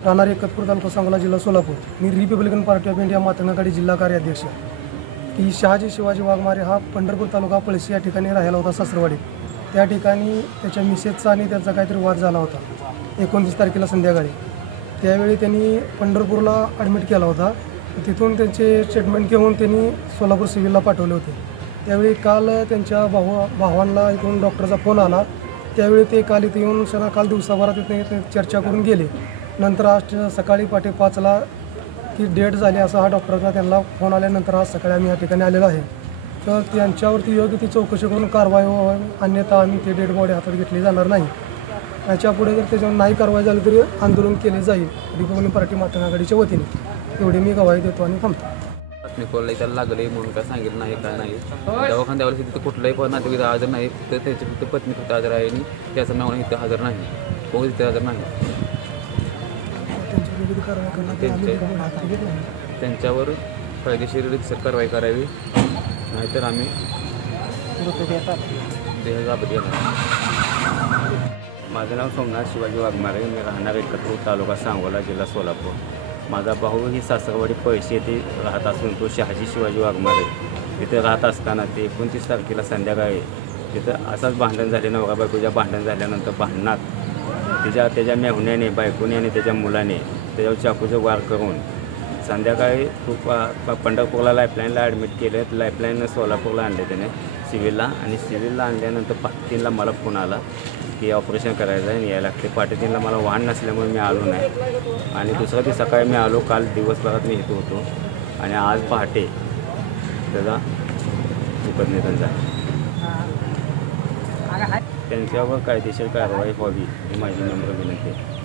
राहणार एकतपूर तालुका सांगोला जिल्हा सोलापूर। मी Republican party of India मातंगाडी जिल्हा कार्याध्यक्ष। की शहाजी शिवाजी वाघमारे हा पंढरपूर तालुका पळशी या ठिकाणी राहिला होता सासरवाडीत। त्या ठिकाणी त्याच्या मिसेसचा आणि त्याचा काहीतरी वाद झाला होता 29 तारखेला संध्याकाळी। त्यावेळी त्यांनी पंढरपूरला ॲडमिट केला होता। तिथून त्यांचे स्टेटमेंट घेऊन त्यांनी सोलापूर सिव्हिलला पाठवले होते। त्यावेळी काल त्यांच्या भावांना इथून डॉक्टरचा फोन आला। त्यावेळी ते काल इथे येऊन काल दिवसाभरात इथे चर्चा करून गेले। नंतर आज सकाळी 5:15ला ती डेट झाली असा हा डॉक्टरचा त्यांना फोन आल्यानंतर आज सकाळी आम्ही या ठिकाणी आलेलो आहे। तर त्यांच्यावरती योग्य ती चौकशी करून कारवाई व्हावी, अन्यथा आम्ही ती डेड बॉडी हातात घेतली जाणार नाही। याच्यापुढे जर त्याच्यावर नाही कारवाई झाली तरी आंदोलन केले जाईल रिपब्लिकन पार्टी मातंगाडीच्या वतीने। एवढी मी गवाही देतो आणि थांबतो। पत्नीला त्याला लागले म्हणून काय सांगितलं नाही, काय नाही। दवाखान्यावर तिथे कुठलाही पण नातेवाईक हजर नाही, फक्त त्याची फक्त पत्नी फक्त हजर आहे आणि त्याचा मेहमान इथे हजर नाही, कोणी तिथे हजर नाही। त्यांच्यावर कायदेशीर कारवाई करावी, नाहीतर आम्ही देहगाबत येणार। माझं नाव सोमनाथ शिवाजी वाघमारे, मी राहणार एकतपूर तालुका सांगोला जिल्हा सोलापूर। माझा भाऊ ही सासरवाडी पळशी येथे राहत असून तो शहाजी शिवाजी वाघमारे तिथे राहत असताना ते 29 तारखेला संध्याकाळी तिथं असाच भांडण झाले। नवरा बायकोच्या भांडण झाल्यानंतर भांडणात त्याच्या मेहुण्याने, बायकोने आणि त्याच्या मुलाने त्याच्यावर चाकूचं वार करून संध्याकाळी तो पंढरपूरला लाईफलाईनला ॲडमिट केले। लाईफलाईननं सोलापूरला आणले त्याने सिव्हिलला, आणि सिव्हिलला आणल्यानंतर 5:03ला मला फोन आला की ऑपरेशन करायचं आहे आणि यायला लागते। 5:03ला मला वाहन नसल्यामुळे मी आलो नाही, आणि दुसऱ्या दिवशी सकाळी मी आलो। काल दिवसभरात मी इथं होतो आणि आज पहाटे त्याचा दुःखद निधन झालं। त्यांच्यावर कायदेशीर कारवाई व्हावी ही माझी नम्र विनंती आहे।